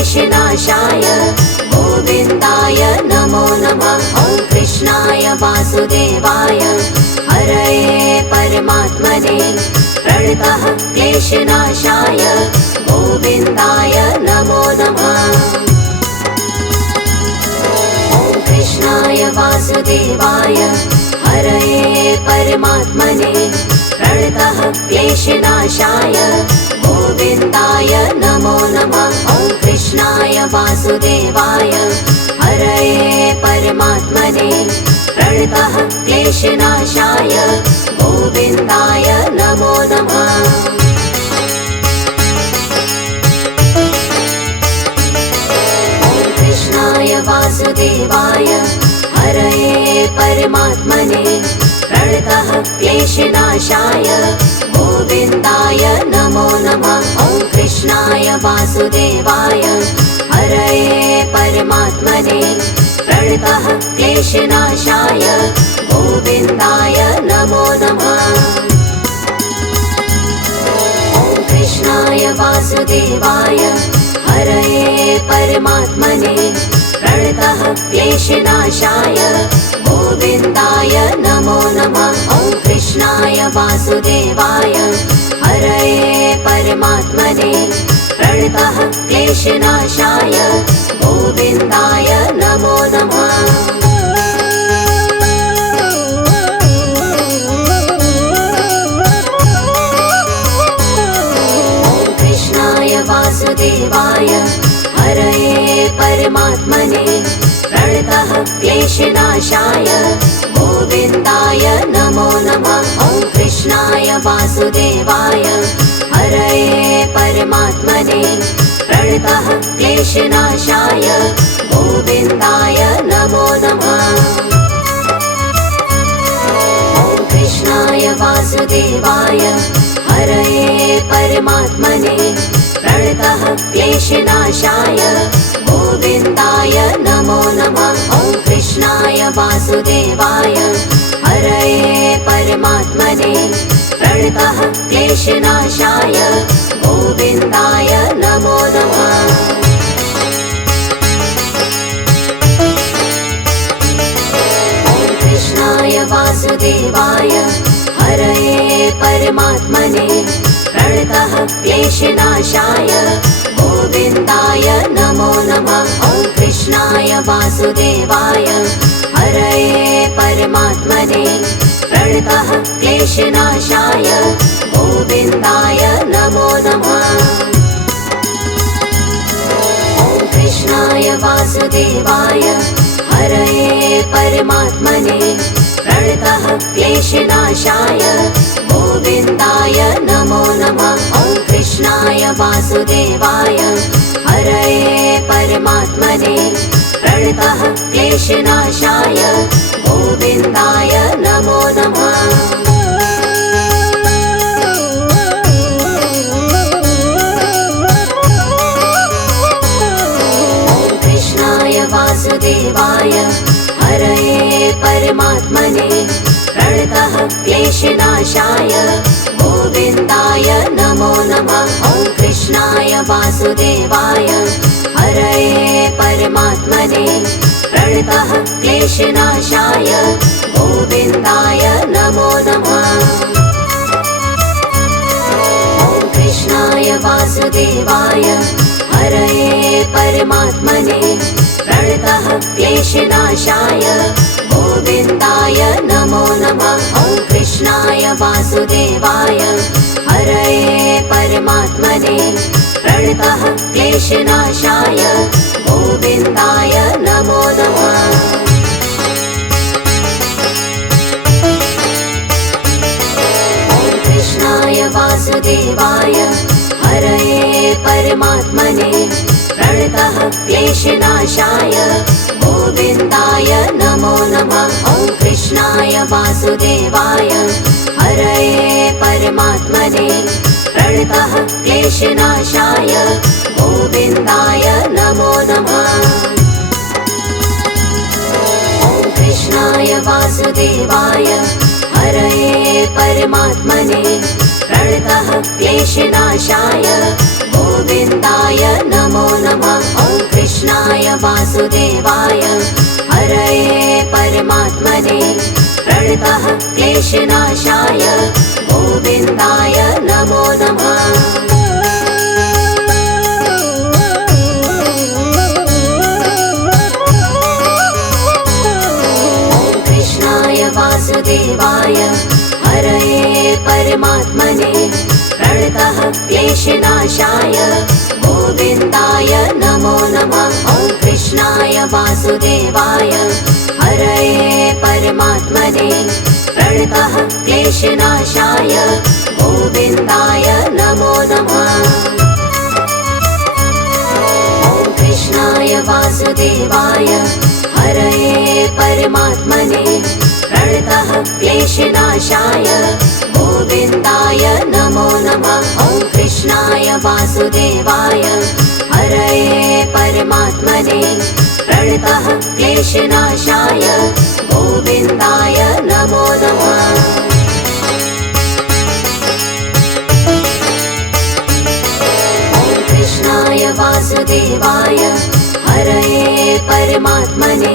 क्लेशनाशाय गोविन्दाय नमो नमः। ॐ कृष्णाय वासुदेवाय हरये परमात्मने प्रणतः क्लेशनाशाय गोविन्दाय नमो नमः। ॐ कृष्णाय वासुदेवाय हरये परमात्मने प्रणतः क्लेशनाशाय गोविन्दाय नमो नमः। ॐ कृष्णाय वासुदेवाय हरये परमात्मने प्रणतः क्लेशनाशाय गोविन्दाय नमो नमः। ॐ कृष्णाय वासुदेवाय हरये परमात्मने प्रणतः क्लेशनाशाय गोविन्दाय नमो नमः। ॐ कृष्णाय वासुदेवाय हरये परमात्मने प्रणतः क्लेशनाशाय गोविन्दाय नमो नमः। ॐ कृष्णाय वासुदेवाय हरये परमात्मने प्रणतः क्लेशनाशाय गोविन्दाय नमो नमः। ॐ कृष्णाय वासुदेवाय हरये परमात्मने प्रणतः क्लेशनाशाय गोविन्दाय नमो नमः। ॐ कृष्णाय वासुदेवाय हरये परमात्मने प्रणतः क्लेशनाशाय गोविन्दाय नमो नमः। ॐ कृष्णाय वासुदेवाय हरये परमात्मने प्रणतः क्लेशनाशाय गोविन्दाय नमो नमः। ॐ कृष्णाय वासुदेवाय हरये परमात्मने प्रणतः क्लेशनाशाय गोविन्दाय नमो नमः। ॐ कृष्णाय वासुदेवाय हरये परमात्मने प्रणतः क्लेशनाशाय गोविन्दाय नमो नमः। ॐ कृष्णाय वासुदेवाय हरये परमात्मने प्रणतः क्लेशनाशाय गोविन्दाय नमो नमः। ॐ कृष्णाय वासुदेवाय हरये परमात्मने प्रणतः क्लेशनाशाय गोविन्दाय नमो नमः। ॐ कृष्णाय वासुदेवाय हरये परमात्मने प्रणतः क्लेशनाशाय गोविन्दाय नमो नमः। ॐ कृष्णाय वासुदेवाय हरये परमात्मने प्रणतः क्लेशनाशाय गोविन्दाय नमो नमः। ॐ कृष्णाय वासुदेवाय हरये परमात्मने प्रणतः क्लेशनाशाय गोविन्दाय नमो नमः। ॐ कृष्णाय वासुदेवाय हरये परमात्मने प्रणतः क्लेशनाशाय गोविन्दाय नमो नमः। ॐ कृष्णाय वासुदेवाय हरये परमात्मने प्रणतः क्लेशनाशाय गोविन्दाय नमो नमः। ॐ कृष्णाय वासुदेवाय हरये परमात्मने प्रणतः क्लेशनाशाय गोविन्दाय नमो नमः। ॐ कृष्णाय वासुदेवाय हरये परमात्मने प्रणतः क्लेशनाशाय गोविन्दाय नमो नमः। ॐ कृष्णाय वासुदेवाय हरये परमात्मने प्रणतः क्लेशनाशाय गोविन्दाय नमो नमः। ॐ कृष्णाय वासुदेवाय हरये परमात्मने प्रणतः क्लेशनाशाय गोविन्दाय नमो नमः। वासुदेवाय हरये परमात्मने प्रणतः क्लेशनाशाय गोविन्दाय नमो नमः। वासुदेवाय हरये परमात्मने प्रणतः क्लेशनाशाय गोविन्दाय नमो नमः। ॐ कृष्णाय वासुदेवाय हरये परमात्मने प्रणतः क्लेशनाशाय गोविन्दाय नमो नमः। ॐ कृष्णाय वासुदेवाय हरये परमात्मने प्रणतः क्लेशनाशाय गोविन्दाय नमो नमः। ॐ कृष्णाय वासुदेवाय हरये परमात्मने प्रणतः क्लेशनाशाय गोविन्दाय नमो नमः। ॐ कृष्णाय वासुदेवाय हरये परमात्मने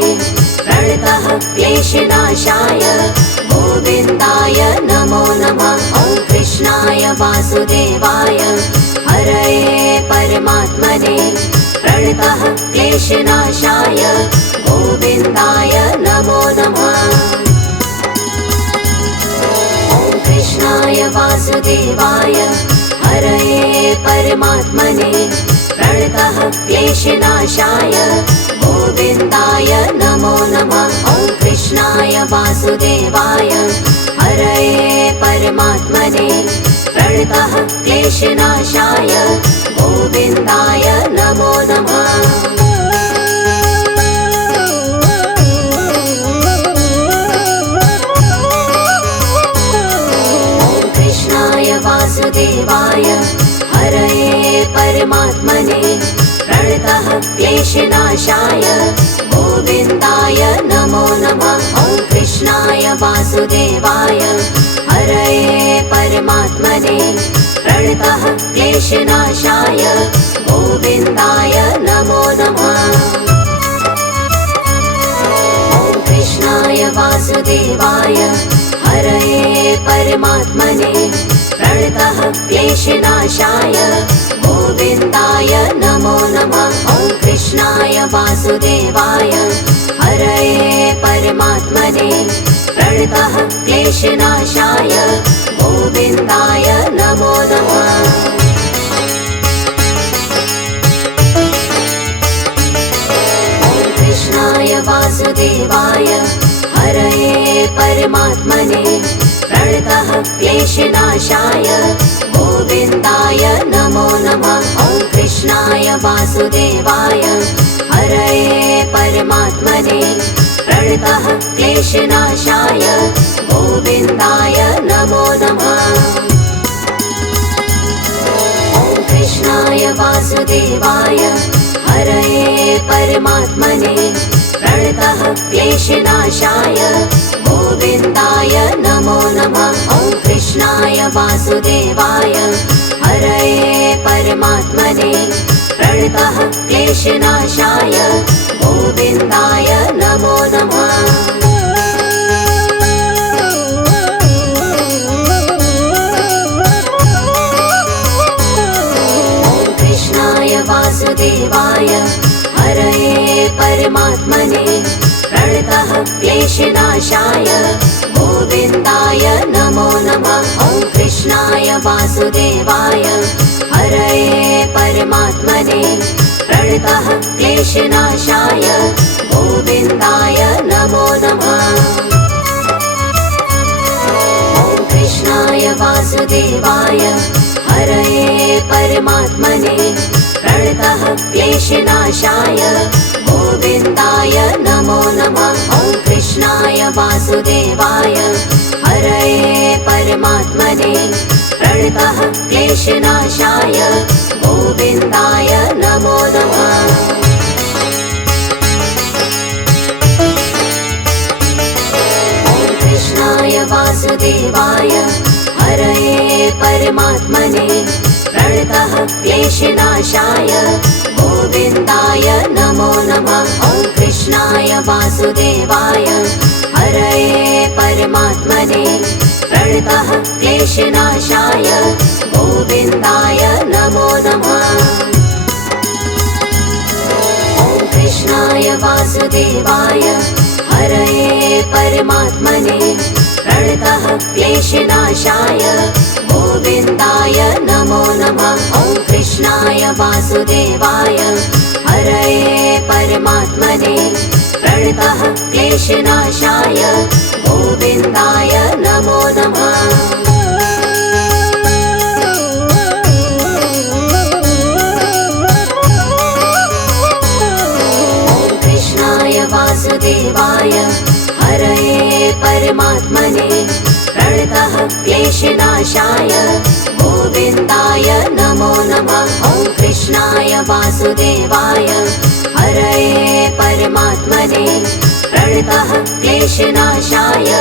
प्रणतः क्लेशनाशाय गोविन्दाय नमो नमः। ॐ कृष्णाय वासुदेवाय हरये परमात्मने प्रणतः क्लेशनाशाय गोविन्दाय नमो नमः। ॐ कृष्णाय वासुदेवाय हरये परमात्मने प्रणतः क्लेशनाशाय गोविन्दाय नमो नमः। ॐ कृष्णाय वासुदेवाय हरये परमात्मने प्रणतः क्लेशनाशाय गोविन्दाय नमो नमः। ॐ कृष्णाय वासुदेवाय हरये परमात्मने प्रणतः क्लेशनाशाय गोविन्दाय नमो नमः। ॐ कृष्णाय वासुदेवाय हरये परमात्मने प्रणतः क्लेशनाशाय गोविन्दाय नमो नमः। ॐ कृष्णाय वासुदेवाय हरये परमात्मने प्रणतः क्लेशनाशाय गोविन्दाय नमो नमः। ॐ कृष्णाय वासुदेवाय हरये परमात्मने प्रणतः क्लेशनाशाय गोविन्दाय नमो नमः। ॐ कृष्णाय वासुदेवाय हरये परमात्मने प्रणतः क्लेशनाशाय गोविन्दाय नमो नमः। ॐ कृष्णाय वासुदेवाय हरये परमात्मने प्रणतः क्लेशनाशाय गोविन्दाय नमो नमः। ॐ कृष्णाय वासुदेवाय हरये परमात्मने प्रणतः क्लेशनाशाय गोविन्दाय नमो नमः। ॐ कृष्णाय वासुदेवाय हरये परमात्मने प्रणतः क्लेशनाशाय गोविन्दाय नमो नमः। ॐ कृष्णाय वासुदेवाय हरये परमात्मने प्रणतः क्लेशनाशाय गोविन्दाय नमो नमः। ॐ कृष्णाय वासुदेवाय हरये परमात्मने प्रणतः क्लेशनाशाय गोविन्दाय नमो नमः। ॐ कृष्णाय वासुदेवाय हरये परमात्मने प्रणतः क्लेशनाशाय गोविन्दाय नमो नमः। ॐ कृष्णाय वासुदेवाय हरये परमात्मने प्रणतः क्लेशनाशाय गोविन्दाय नमो नमः। ॐ कृष्णाय वासुदेवाय हरये परमात्मने प्रणतः क्लेशनाशाय गोविन्दाय नमो नमः। वासुदेवाय हरये परमात्मने प्रणतः क्लेशनाशाय गोविन्दाय नमो नमः। ॐ कृष्णाय वासुदेवाय हरये परमात्मने प्रणतः क्लेशनाशाय गोविन्दाय नमो नमः। ॐ कृष्णाय वासुदेवाय हरये परमात्मने प्रणतः क्लेशनाशाय गोविन्दाय नमो नमः। ॐ कृष्णाय वासुदेवाय हरये परमात्मने प्रणतः क्लेशनाशाय गोविन्दाय नमो नमः। ॐ कृष्णाय वासुदेवाय हरये परमात्मने प्रणतः क्लेशनाशाय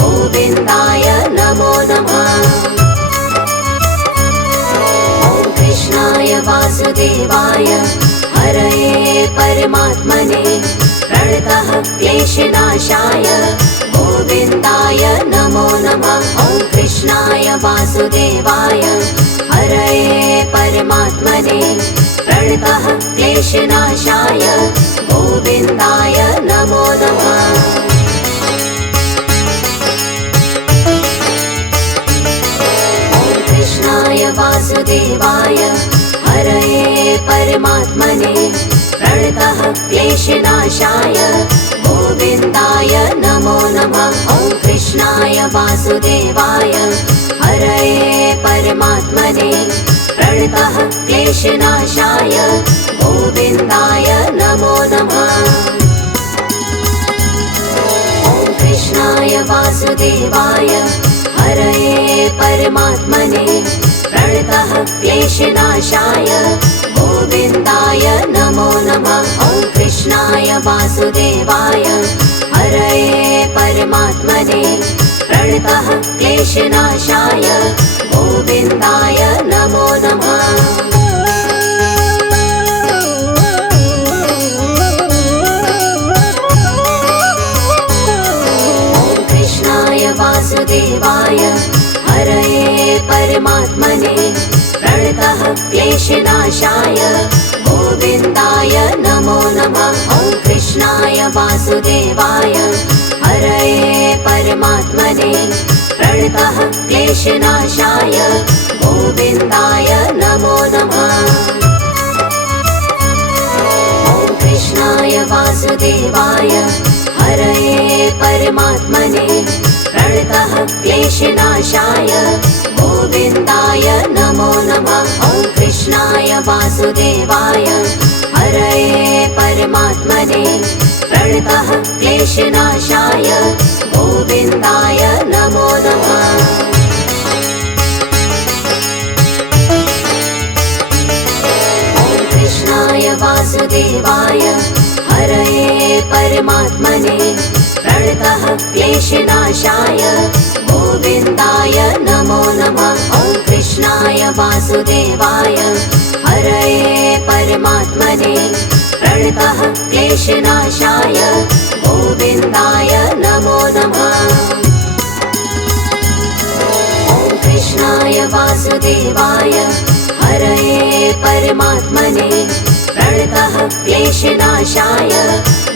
गोविन्दाय नमो नमः। ॐ कृष्णाय वासुदेवाय हरये परमात्मने प्रणतः क्लेशनाशाय गोविन्दाय नमो नमः। ॐ कृष्णाय वासुदेवाय हरये परमात्मने प्रणतः क्लेशनाशाय गोविन्दाय नमो नमः। ॐ कृष्णाय वासुदेवाय हरये परमात्मने प्रणतः क्लेशनाशाय गोविन्दाय नमो नमः। ॐ कृष्णाय वासुदेवाय हरये परमात्मने प्रणतः क्लेशनाशाय गोविन्दाय नमो नमः। ॐ कृष्णाय वासुदेवाय हरये परमात्मने प्रणतः क्लेशनाशाय गोविन्दाय नमो नमः। ॐ कृष्णाय वासुदेवाय हरये परमात्मने प्रणतः क्लेशनाशाय गोविन्दाय नमो नमः। ॐ कृष्णाय वासुदेवाय हरये परमात्मने प्रणतः क्लेशनाशाय गोविन्दाय नमो नमः। ॐ कृष्णाय वासुदेवाय हरये परमात्मने प्रणतः क्लेशनाशाय गोविन्दाय नमो नमः। ॐ कृष्णाय वासुदेवाय हरये परमात्मने प्रणतः क्लेशनाशाय गोविन्दाय नमो नमः। ॐ कृष्णाय वासुदेवाय हरये परमात्मने प्रणतः क्लेशनाशाय गोविन्दाय नमो नमः। ॐ कृष्णाय वासुदेवाय हरये परमात्मने प्रणतः क्लेशनाशाय गोविन्दाय नमो नमः। ॐ कृष्णाय वासुदेवाय हरये परमात्मने प्रणतः क्लेशनाशाय गोविन्दाय नमो नमः। ॐ कृष्णाय वासुदेवाय हरये परमात्मने प्रणतः क्लेशनाशाय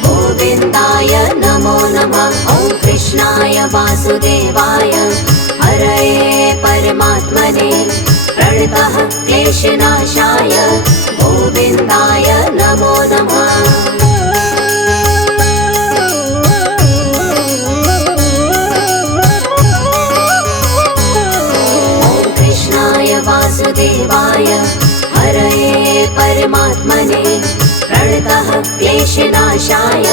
गोविन्दाय नमो नमः। ॐ कृष्णाय वासुदेवाय हरये परमात्मने प्रणतः क्लेशनाशाय गोविन्दाय नमो नमः। ॐ कृष्णाय वासुदेवाय हरये परमात्मने प्रणतः क्लेशनाशाय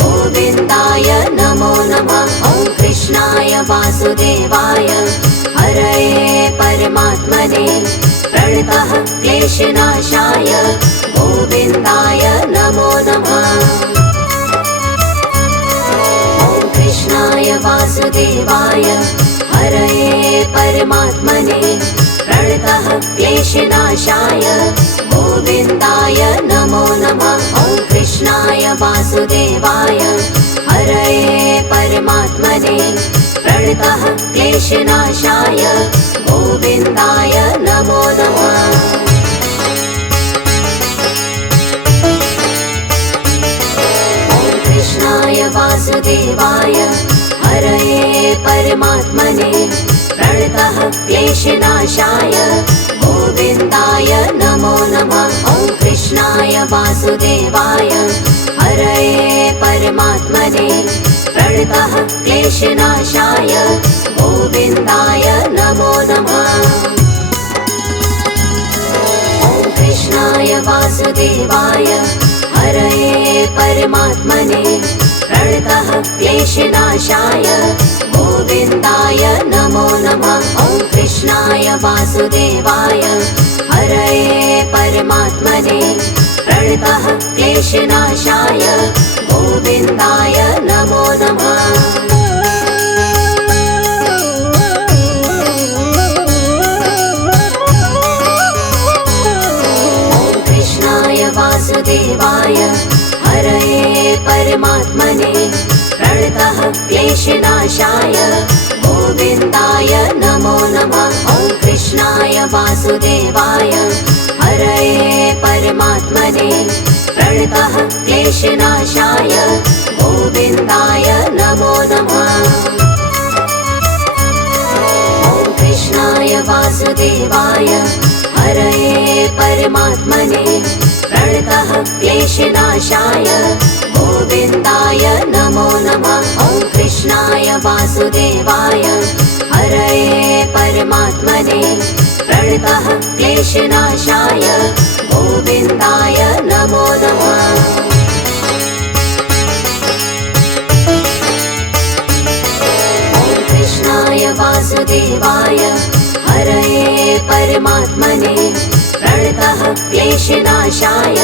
गोविन्दाय नमो नमः। ॐ कृष्णाय वासुदेवाय हरये परमात्मने प्रणतः क्लेशनाशाय गोविन्दाय नमो नमः। ॐ कृष्णाय वासुदेवाय हरये परमात्मने प्रणतः क्लेशनाशाय गोविन्दाय नमो नमः। ॐ कृष्णाय वासुदेवाय क्लेशनाशाय गोविन्दाय नमो नमः। कृष्णाय वासुदेवाय हरये परमात्मने प्रणतः क्लेशनाशाय गोविन्दाय नमो नमः। ॐ कृष्णाय वासुदेवाय हरये परमात्मने प्रणतः क्लेशनाशाय गोविन्दाय नमो नमः। ॐ कृष्णाय वासुदेवाय हरये परमात्मने प्रणतः क्लेशनाशाय गोविन्दाय नमो नमः। ॐ कृष्णाय वासुदेवाय हरये परमात्मने प्रणतः क्लेशनाशाय गोविन्दाय नमो नमः। वासुदेवाय हरये परमात्मने प्रणतः क्लेशनाशाय गोविन्दाय नमो नमः। ॐ कृष्णाय वासुदेवाय हरये परमात्मने प्रणतः क्लेशनाशाय गोविन्दाय नमो नमः। ॐ कृष्णाय वासुदेवाय हरये परमात्मने प्रणतः क्लेशनाशाय गोविन्दाय नमो नमः। ॐ कृष्णाय वासुदेवाय हरये परमात्मने प्रणतः क्लेशनाशाय गोविन्दाय नमो नमः। ॐ कृष्णाय वासुदेवाय हरये परमात्मने प्रणतः क्लेशनाशाय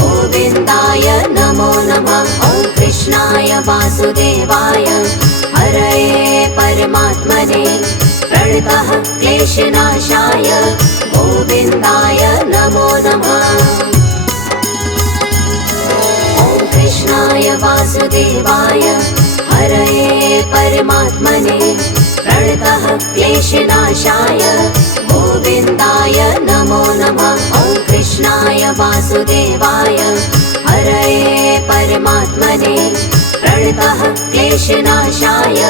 गोविन्दाय नमो नमः। ॐ कृष्णाय वासुदेवाय हरये परमात्मने प्रणतः क्लेशनाशाय गोविन्दाय नमो नमः। ॐ कृष्णाय वासुदेवाय हरये परमात्मने प्रणतः क्लेशनाशाय गोविन्दाय नमो नमः। ॐ कृष्णाय वासुदेवाय हरये परमात्मने प्रणतः क्लेशनाशाय